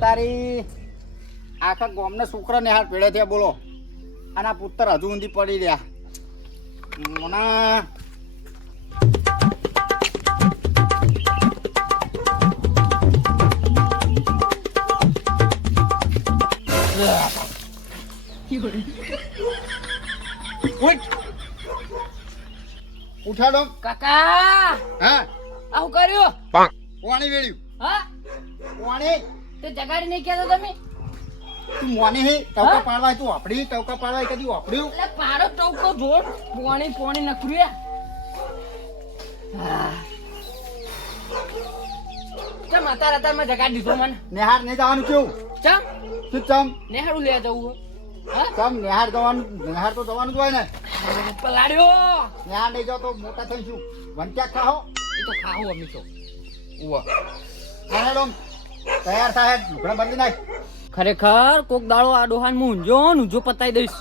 તારી આખા ગામના છોકરા ને હાર પેડે થયા બોલો અને આ પુત્ર હજુ ઊંધી પડી રહ્યા ઉઠાડો કાકા. હા આવું કર્યું પાણી વેળ્યું હા પાણી તે જગાડી નહીં કહેતો તમે તું મોને હે ટવકા પાડવાય તું આપડી ટવકા પાડવાય કદી વાપર્યું એટલે પાડો ટોકો જોડ પોણી પોણી નખર્યું કેમ અત્યારમાં જગાડી દીધો મને નેહાર નહીં જવાનું કેવું ચમ શું ચમ નેહાડું લેવા જવું હા ચમ નેહાર જવાનું નેહાર તો જવાનું જ હોય ને પલાડ્યો નેહાર નહીં જાવ તો મોટા થઈ શું વંટ્યા ખાઓ એ તો ખાવું અમે તો ઉવા મેડમ તૈયાર થાય લુગડા બંધી નાખ ખરેખર કોક દાડો આ ડોહાન હું ઊંઝો પતાઈ દઈશ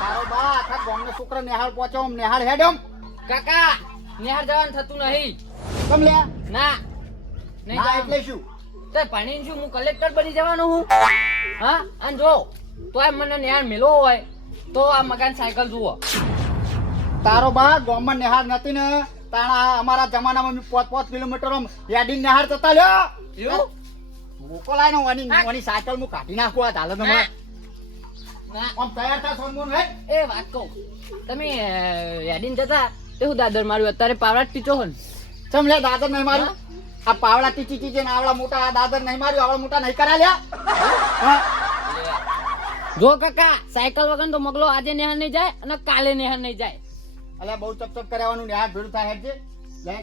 તારો બા આખા ગામના છોકરા નેહાળ પહોંચો નેહાળ હેડમ કાકા નેહાર જવાનું થતું નહીં કેમ લે ના નહીં ના એટલે શું તે ભણીને શું હું કલેક્ટર બની જવાનો હું હા અને જો તો એમ મને નેહાર મેલો હોય તો આ મકાન સાયકલ જુઓ તારો બા ગામમાં નેહાળ નથી ને તાણા અમારા જમાનામાં 5 કિલોમીટર યાડીને નેહાળ જતા લ્યો એવું મોકલાય ને વાની સાયકલ હું કાઢી નાખું આ ચાલે તમે ના આમ તૈયાર થા સોનમોન હે એ વાત કહું તમે યાડીને જતા તે હું દાદર માર્યું અત્યારે પાવડા ટીચો હન ચમ લે દાદર નહીં માર્યું આ પાવડા ટીચી ટીચી ને આવડા મોટા આ દાદર નહીં માર્યું આવડા મોટા નહીં કરા લ્યા હા જો કાકા સાયકલ વગર તો મગલો આજે નેહાર નહીં જાય અને કાલે નેહાર નહીં જાય અલ્યા બહુ ચપચપ કરાવવાનું ને હાથ ભેડું થાય હેડજે લે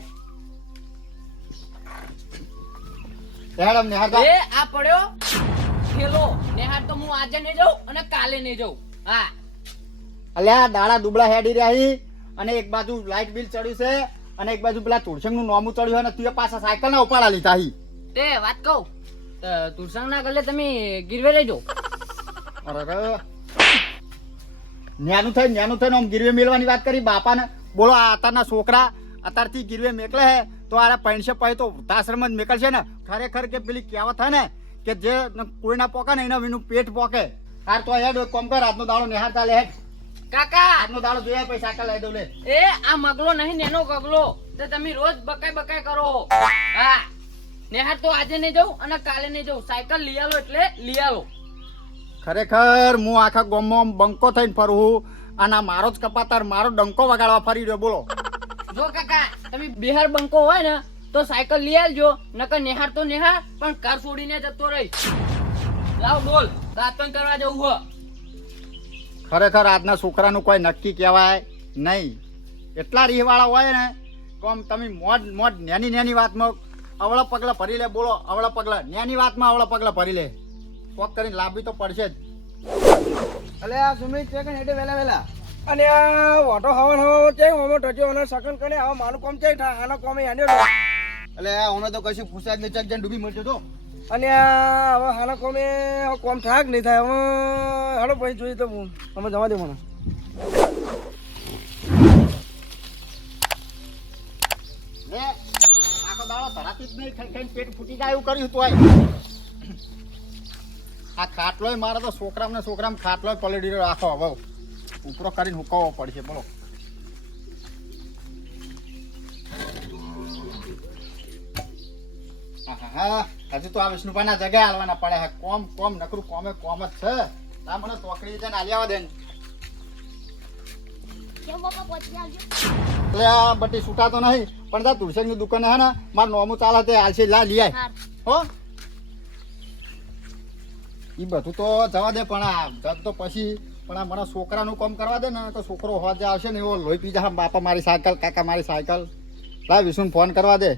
હેડમ નેહાર એ આ પડ્યો ખેલો નેહાર તો હું આજે નહીં જાઉં અને કાલે નહીં જાઉં હા અલ્યા દાડા દુબળા હેડી રહ્યા અને એક બાજુ લાઈટ બિલ ચડ્યું છે અને એક બાજુ પેલા તુલસંગ નું નોમું ચડ્યું અને તું પાછા સાયકલ ના ઉપાડા લીધા હી તે વાત કહું તુલસંગ ના ગલે તમે ગીરવે લેજો અરે ન્યાનું થઈને આમ ગીરવે મેળવાની વાત કરી બાપાને બોલો આ અત્યારના છોકરા અત્યારથી ગીરવે મેકલે હે તો આરે પૈણસે પૈ તો વૃદ્ધાશ્રમ જ મેકલશે ને ખરેખર કે પેલી કહેવત થાય ને કે જે કોઈના પોકે ને એના વિનું પેટ પોકે હાર તો હેડ કોમ કર આજનો દાડો નેહાર ચાલે હેડ કાકા આજનો દાડો જોઈએ પછી સાયકલ લઈ દઉં લે એ આ મગલો નહીં નેનો ગગલો તે તમે રોજ બકાય કરો હા નેહાર તો આજે નહીં જાઉં અને કાલે નહીં જાઉં સાયકલ લઈ આલો એટલે લઈ આલો ખરેખર હું આખા ગામમાં બંકો થઈને ફરું અને મારો જ કપાતર મારો ડંકો વગાડવા ફરી રહ્યો બોલો જો કાકા તમે બિહાર બંકો હોય ને તો સાયકલ લઈ આવજો નકર નેહાર તો નેહાર પણ કાર છોડીને જતો રહી લાવ બોલ દાંતણ કરવા જવું હો ખરેખર આજના છોકરાનું કોઈ નક્કી કહેવાય નહીં એટલા રીહવાળા હોય ને તો આમ તમે મોજ નેની વાતમાં અવળા પગલા ભરી લે બોલો અવળા પગલા નેની વાતમાં અવળા પગલા ભરી લે કોક કરીને લાભી તો પડશે જ અલે આ સુમિત છે કે હેડે વેલા અને આ ઓટો હવન છે હોમો ટચ્યો અને સકન કરે આ મારું કોમ છે આનો કોમ હેડે એટલે અમે તો કશું પૂછાય જ નહીં ચક જન ડૂબી મળજો તો અને આ હવે હાનો કોમે કોમ થાક નહીં થાય હવે હાલો પછી જોઈએ તો અમે જવા દે મને લે આખો દાડો ધરાતી જ નહીં ખાઈને પેટ ફૂટી જાય એવું કર્યું તોય આ ખાટલોય મારે તો છોકરામાં ખાટલોય પલડી રહ્યો આખો હવે ઉપરો કરીને હુકાવવો પડશે બોલો હા હજુ તો આ વિષ્ણુભાઈના જગ્યાએ હાલવાના પડે હે કોમ નકરું કોમ જ છે આ મને તોકડી છે ને આલ્યાવા દે એટલે આ બટી છૂટા તો નહીં પણ તા તુલસીની દુકાને હે ને મારું નોમું ચાલે તે હાલશે લા લઈ આય હો એ બધું તો જવા દે પણ આ જગ તો પછી પણ આ મને છોકરાનું કામ કરવા દે ને તો છોકરો હોજ આવશે ને એવો લોહી પી જા બાપા મારી સાયકલ કાકા મારી સાયકલ લાવ વિશુને ફોન કરવા દે.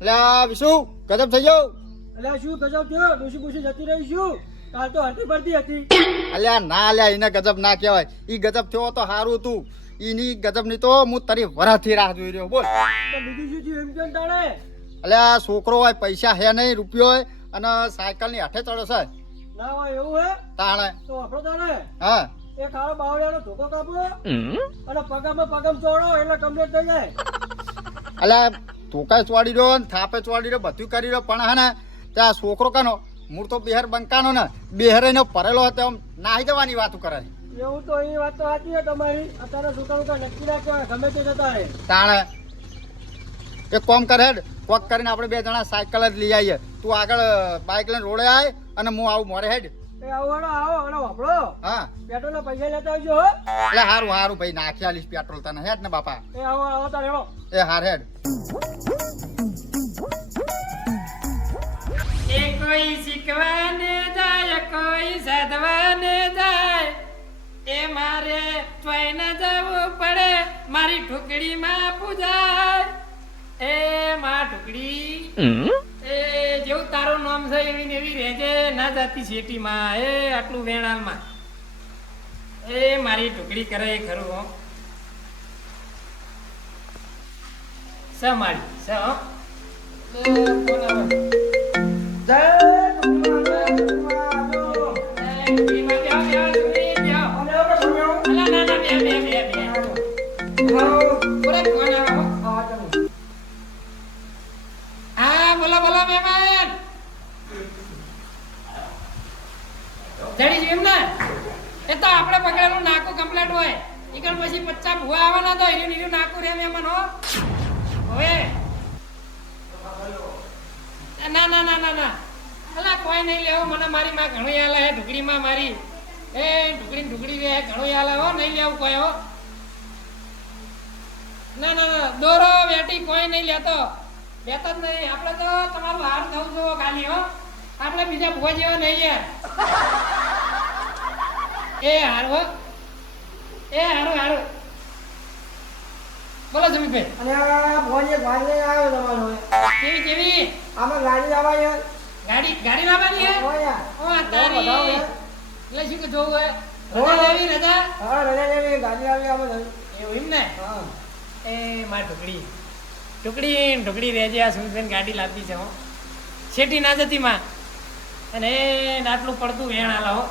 અલ્યા વિશુ ગજબ થઈ ગયો. અલ્યા શું ગજબ થયો? ડોશી બોશી જતી રહી શું? કાલ તો હરતી પડતી હતી. અલ્યા ના અલ્યા એને ગજબ ના કહેવાય. ઈ ગજબ થયો તો સારું હતું. ઈની ગજબ ની તો હું તારી વરાથી રાહ જોઈ રહ્યો. બોલ તો બીજું શું થયું એમ કેમ તાણે? અલ્યા છોકરો હોય પૈસા હે નહીં રૂપિયો હોય અને સાયકલ ની હાથે ચડે છે ના હોય એવું હે તાણે. તો આપણો તાણે હા એ ખાડો બાવળિયાનો ધોકો કાપો અને પગમ ચોડો એટલે કમ્પ્લીટ થઈ જાય. અલ્યા ધોકા ચોડી રહ્યો ને થાપે ચોડી રહ્યો બધું કરી રહ્યો પણ હે ને ત્યાં છોકરો કાનો મૂળ તો બિહાર બંકાનો ને બિહાર એનો ભરેલો હતો એમ નાહી જવાની વાતો કરે. એવું તો એ વાત તો સાચી છે તમારી. અત્યારે છોકરાનું કઈ નક્કી ના કહેવાય, ગમે તે જતા રહે. તાણે એક કોમ કરે હેડ કોક કરીને આપણે બે જણા સાયકલ જ લઈ આવીએ. તું આગળ બાઇક લઈને રોડે આય અને હું આવું મોરે હેડ. એ આવો અને વાપરો હા પેટ્રોલના પૈસા લેતા આવજો હો. એટલે હારું હારું ભાઈ નાખી આલીશ પેટ્રોલ તને હેડ ને બાપા. એ આવો તારે હેડો. એ હાર હેડ. એ કોઈ શીખવાને જાય કોઈ સાધવાને જાય એ મારે ત્વયને જવું પડે મારી ઢુકડીમાં પૂજાય એ માં ઢુકડી એ જેવું તારું નામ છે એવી ને એવી રહેજે ના જાતી શેટીમાં એ આટલું વેણાલમાં એ મારી ઢુકડી કરે ખરું હો સ મારી સ હો કોણ આવે જય આપણે પકડેલું નાકું કમ્પ્લીટ હોય ઈકણ પછી 50 ભૂવા આવવાના તો હીરું નાકું રે મહેમાન હો હવે ના ના ના ના ના અલા કોઈ નહીં લેવું મને મારી માં ઘણું આલે હે ઢુકડીમાં મારી એ ઢુકડી રે ઘણું આલે હો નહીં લેવું કોઈ હો ના ના ના દોરો વેટી કોઈ નહીં લેતો લેતો જ નહીં આપણે તો તમારું હાર થવું જો ખાલી હો આપણે બીજા ભૂવા જેવા નહીં યાર એ હાર હો એ હારું હારું બોલો જમીભાઈ અને આ ભોજે ભાઈ આવ્યો તમારો કેવી કેવી આમાં ગાડી લાવવાની હે. ગાડી લાવવાની હે ઓયા ઓ તારી એટલે શું કે જોવું હે રજા લેવી રજા હા રજા લેવી ગાડી લાવી આમાં એવું એમ ને હા એ માર ઢુકડી રહેજે આ સુમિતભાઈ ગાડી લાવતી છે હો શેટી ના જતી માં અને એ આટલું પડતું વેણ આલા હો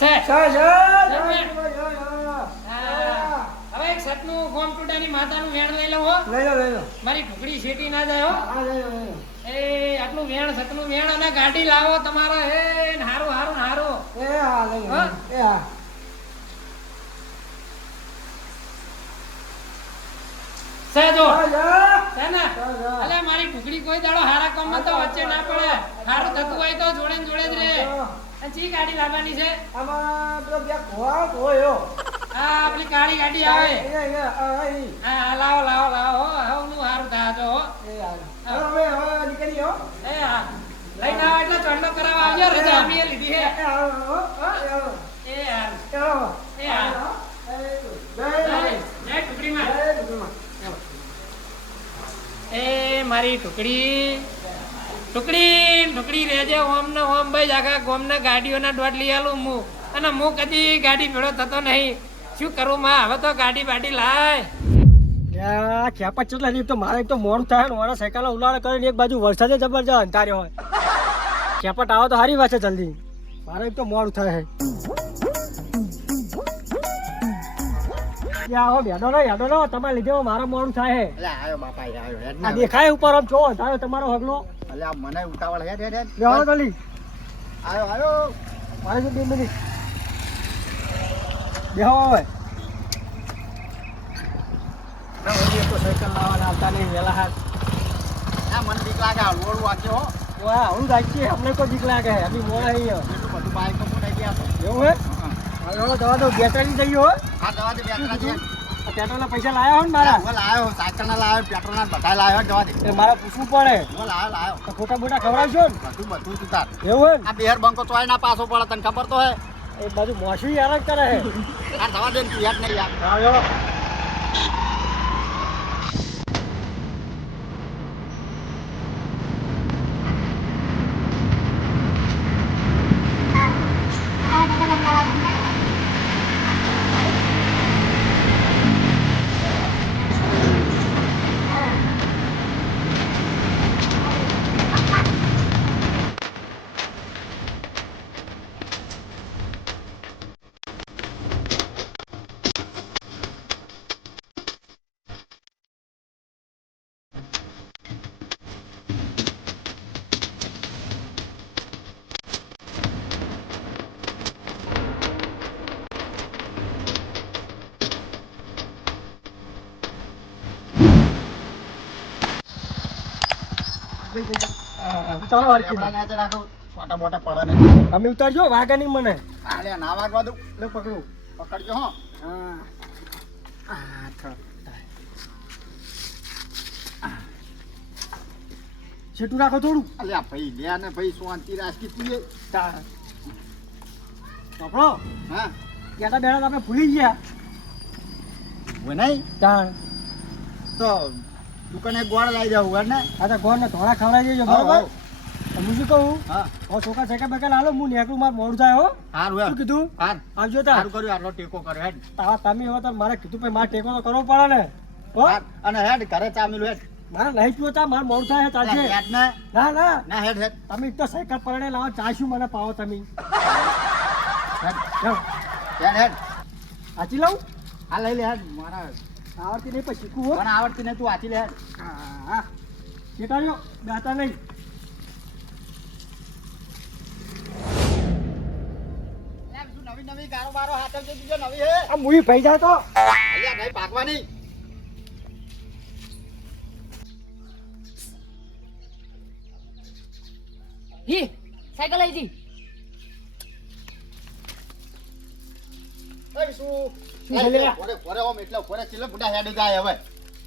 છે હવે એક સતનું ગોમ ટુટાની માતાનું વેણ લઈ લઉં હો લઈ લો મારી ઢુકડી શેટી ના જાય હો હા લઈ લો એ આટલું વેણ સતનું વેણ અને ગાડી લાવો તમારો હે ને હારું હારું હારું એ હા લઈ લો હા? એ હા સહેજો જા છે ને અલે મારી ઢુકડી કોઈ દાડો હારા કામમાં તો વચ્ચે ના પડે હારું થતું હોય તો જોડે ને જોડે જ રે અને ચી ગાડી લાવવાની છે આમાં પેલો બે ખોળ હોય આ પેલી કાળી ગાડી આવે હા લાવો લાવો લાવો હો હવનું હારું થાય તો હો હવે નીકળી હો એ હા લઈને આવો એટલે ચંડો કરાવવા આવજો રજા આપીએ લીધી હે એ હારું એ હારું જય ટુકડીમાં એ મારી ટુકડી રહેજે ઓમ ને ઓમ ભાઈ આખા ગોમના ગાડીઓના દોડ લઈ આલું હું અને હું કદી ગાડી ભેળો થતો નહીં શું કરું માં હવે તો ગાડી બાડી લાય ખેપા ચટલા નહીં તો મારે એક તો મોડું થાય ને મારા સાયકલ ઉલાળ કરીને એક બાજુ વરસાદે જબરજસ્ત અંતાર્યો હોય ખેપટ આવો તો સારી વાત છે જલ્દી મારે એક તો મોડું થાય યાદો ને તમારે લીધે મારા મોડું થાય એટલે આયો બાપા આયો હેડ આ ને દેખાય ઉપર આમ જો તારો તમારો હગલો એટલે આ મને ઉતાવળ હેડ હેડ હેડ બેહો જલ્દી આયો મારે તો 2 મિનિટ બેહો હવે તો સાયકલ લાવવાના આવતા નહીં વહેલા હાથ ના મને બીક લાગે હળવું વાંચ્યો હો વાહ હું રાખીએ અમને કોઈ બીક લાગે અભી મોડા અહીંયા એટલું બધું બાઈક પર નાખી આપો એવું હે હવે દવા દો બેટરી જઈ હો હા દવા દે બેટરા છે પેટ્રોલના પૈસા લાયા હો ને મારા હું લાયો સાયકલ ના લાયો પેટ્રોલ ના બધા લાયો દવા દે એ મારે પૂછવું પડે હું લાયો તો ખોટા બોટા ખવડાવશો ને બધું તું તાર એવું હે આ બેહર બંકો ચોય ના પાછો પડે તને ખબર તો હે ને એ બાજુ મોસી યાર કરે હે આ દવા દે ને તું યાદ નહીં યાર આવ્યો ચાલો હરકી આપણા ને રાખો છોટા મોટા પડે ને તમે ઉતારજો વાગે નહીં મને આલે ના વાગવા દઉં લે પકડું પકડજો હો છેટું રાખો થોડું અલ્યા ભાઈ લે ને ભાઈ શાંતિ રાખી તું એ આપણો હા બેટા બેડા આપણે ભૂલી ગયા હોય નહીં તાણ તો દુકાને ગોળ લાવી જાવ હોય ને આ તો ગોળ ને ધોળા ખવડાવી દેજો હાવ, બરોબર હાવ. હું શું કહું હા હવે છોકરા સાયકલ બેકલ હાલો હું નેકરું માર મોડું થાય હો હારું શું હેડ કીધું હાર આવજો તાર હારું કર્યું આટલો ટેકો કર્યો હેડ તમે હવે તો મારે કીધું ભાઈ મારે ટેકો તો કરવો પડે ને હો હાર. અને હેડ ઘરે ચા મિલું હેડ મારે નહીં પીવો તા મારે મોડું થાય ચાલશે હેડ ને ના ના ના હેડ હેડ તમે એક તો સાયકલ પરણે લાવો ચાશું મને પાવો તમે હેડ જાઓ હેડ હેડ સાચી લઉં હા લઈ લે હેડ મારા આવડતી નહીં પછી શીખવું હો પણ આવડતી નહીં તું વાંચી લે હેડ હા ચેટાડ્યો બેતા નહીં નવી નવી ગારો બારો હાથે બીજો નવી હે આ મુઈ ભાઈ જાય તો અલ્યા નહીં પાકવાની હી સાયકલ આવી જી એ શું શું લે? પોરે પોરે ઓમ એટલે પોરે ચીલે બુડા હેડ જાય હવે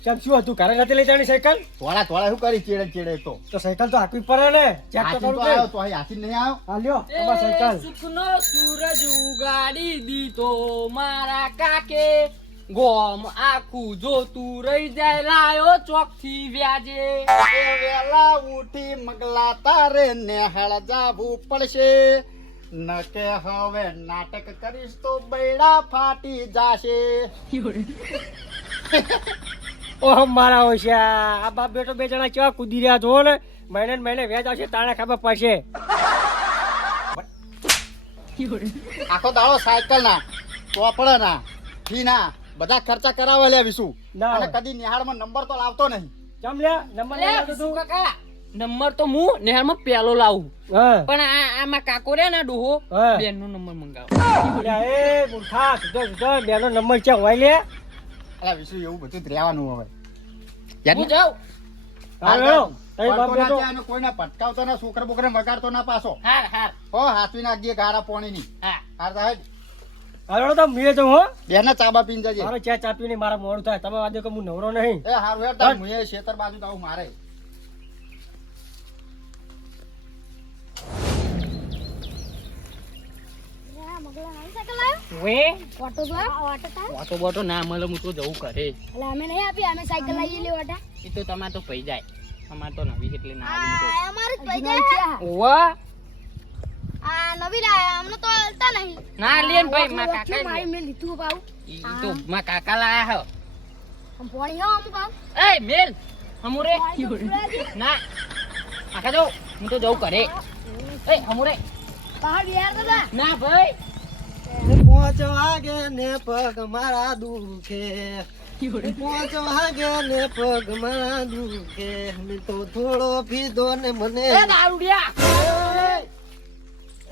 કેમ શું હતું ઘરે નથી લઈ જવાની સાયકલ થોડા થોડા શું કરી ચેડે ચેડે તો સાયકલ તો હાંકવી પડે ને ચેક તો હાથી કરું તો કે આવ્યો તો અહીં હાથી નહીં આવ્યો હા લ્યો તમાર સાયકલ સુખનો સૂરજ ઉગાડી દીધો મારા કાકે ગોમ આખું જોતું રહી જાય લાયો ચોકથી વ્યાજે એ વેલા ઉઠી મગલા તારે નેહળ જાવું પડશે ન કે હવે નાટક કરીશ તો બૈડા ફાટી જાશે ઓહ મારા હોશિયા આ બાપ બેટો બે જણા કેવા કૂદી રહ્યા છો ને મહિને ને મહિને વ્યાજ આવશે તાણે ખબર પડશે આખો દાડો સાયકલ ના ચોપડા ના ફી ના બધા ખર્ચા કરાવે લે વિશુ ના. અને કદી નિહાળમાં નંબર તો લાવતો નહીં ચમ લ્યા નંબર લે લેવા વિશુ તું કાકા નંબર તો હું નેહારમાં પેલો લાવું હા પણ આમાં કાકો રે ને ડોહો હા. બેન નો નંબર મંગાવો લ્યા એ મૂર્ખા સીધો સીધો બેનો નંબર છે હોય લે અલા વિશુ એવું બધું જ રહેવાનું હવે હું જાઉં હા લ્યો તઈ બાપ પડતો ના બેટો જાય અને કોઈને ભટકાવતો ના છોકરા બોકરા વગાડતો ના પાછો હાર હાર હો હાથવી નાખજે ગારા પોણીની હા હાર સાહેબ હાલો તો મુએ જઉં હો બેના ચાબા પીને જજે મારો ચા ચાપી નહીં મારા મોડું થાય તમે વાદે કે હું નવરો નહીં એ હારું હેડ તાર મુએ ખેતર બાજુ તો આવું મારે વે ઓટો તો ઓટો તા ઓટો બોટો ના મળે હું તો જવું કરે એટલે અમે નહીં આપી અમે સાયકલ લઈ લે ઓટા એ તો તમારે તો પઈ જાય અમારે તો નવી એટલે ના આવી તો આ અમારું જ પૈ જાય ઓવા આ નવી લાયા અમને તો હાલતા નહીં ના લે ને ભાઈ માં કાકા મારી મેં લીધું પાઉ ઈ તો માં કાકા લાયા હો આમ પોણી હો અમુક આમ એ મેલ હમુરે ના આખા જો હું તો જવું કરે એ હમુરે બહાર બિહાર તો જા ના ભાઈ 5 વાગે ને પગ મારા દુખે 5 વાગે ને પગ મારા દુખે મેં તો થોડો પીધો ને મને એ દારૂડિયા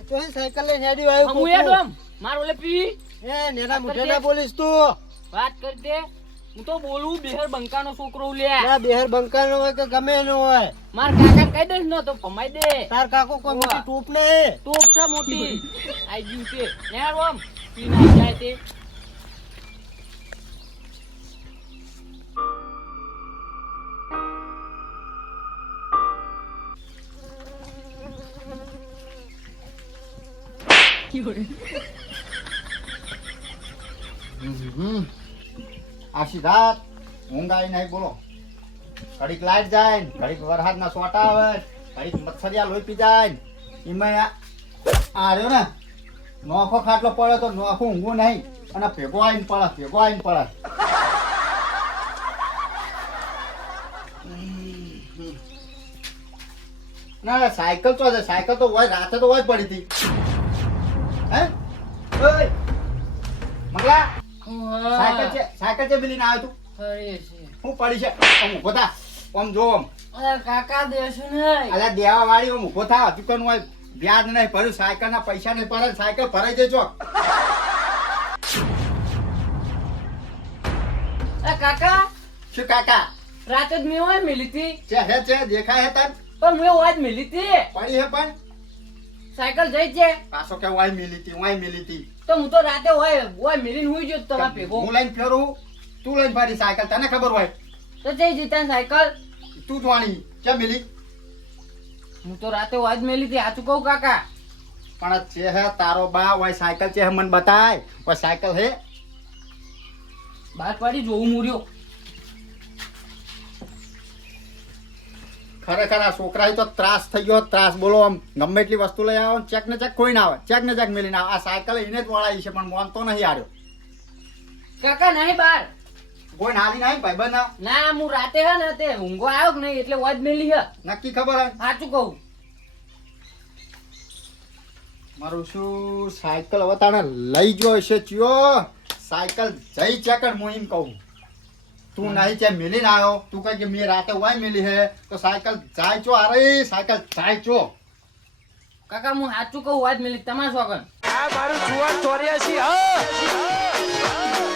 તો સાયકલ લઈને હેડી આવ્યો હમુ એ ડોમ માર ઓલે પી એ નેના મુઠે ના બોલીશ તું વાત કરી દે હું તો બોલું બેહર બંકાનો છોકરો લે ના બેહર બંકાનો હોય કે ગમે એનો હોય માર કાકા કહી દઈશ ન તો ભમાઈ દે તાર કાકો કોઈ મોટી ટોપ નહીં તો છે મોટી આઈ ગયું છે નેહર ઓમ પીને આવી જાય તે આખી રાત ઊંઘ આવી નહીં બોલો. ઘડીક લાઈટ જાય ને ઘડીક વરસાદના સોટા આવે ઘડીક મચ્છરિયા લોહી પી જાય ને એમાં આ રહ્યો ને નોખો ખાટલો પડે તો નોખું ઊંઘું નહીં અને ભેગો આવીને પડે. ના સાયકલ તો છે, સાયકલ તો હોય રાતે તો હોય પડી હતી. હે ઓય મંગલા સાયકલ છે પેલી ના આવે તું હું પડી છે આમ ઊભો થા આમ જો આમ કાકા દેશું નહીં અલ્યા દેવા વાળી આમ ઊભો થા દુકાન હોય વ્યાજ નહીં ભર્યું સાયકલ ના પૈસા નહીં પડે સાયકલ ભરાઈ જાય ચોક. કાકા શું કાકા રાતે જ મેં હોય મિલી હતી છે દેખાય હે તન પણ મેં વાત મિલી હતી પડી હે પણ સાયકલ જઈ છે પાછો કે વાય મિલી હતી તો હું તો રાતે હોય મિલીને હુઈ ગયો તમારા ભેગો હું લઈને ફેરું તું લઈને ફરી સાયકલ તને ખબર હોય તો જઈ જીતા સાયકલ તું જોવાની ક્યાં મિલી હું તો રાતે વાત મેલી હતી સાચું કહું કાકા પણ છે હે તારો બા હોય સાયકલ છે મને બતાય હોય સાયકલ હે બહાર પડી જોવું મૂર્યો ખરેખર આ છોકરા તો ત્રાસ થઈ ગયો ત્રાસ બોલો આમ ગમે એટલી વસ્તુ લઈ આવો ચેક ને ચેક કોઈ ના આવે ચેક ને ચેક મેલી ના આવે આ સાયકલ એને જ વળાવી છે પણ મોનતો નહીં આર્યો કાકા નહીં બહાર કોઈ નાલી નહીં ભાઈબંધ ના હું રાતે હે ને તે ઊંઘો આવ્યો કે નહીં એટલે વાત મેલી હે નક્કી ખબર હે સાચું કહું મારું શું સાયકલ હવે તાણે લઈ ગયો છે ચિયો સાયકલ જઈ ચેકર હું એમ કહું તું નહીં છે મિલી ના આવ્યો તું કઈ કે મેં રાતે વાય મિલી હે તો સાયકલ જાય છો અરે સાયકલ જાય છો કાકા હું સાચું કહું વાત મેલી તમારા શોખન આ મારું 84 હા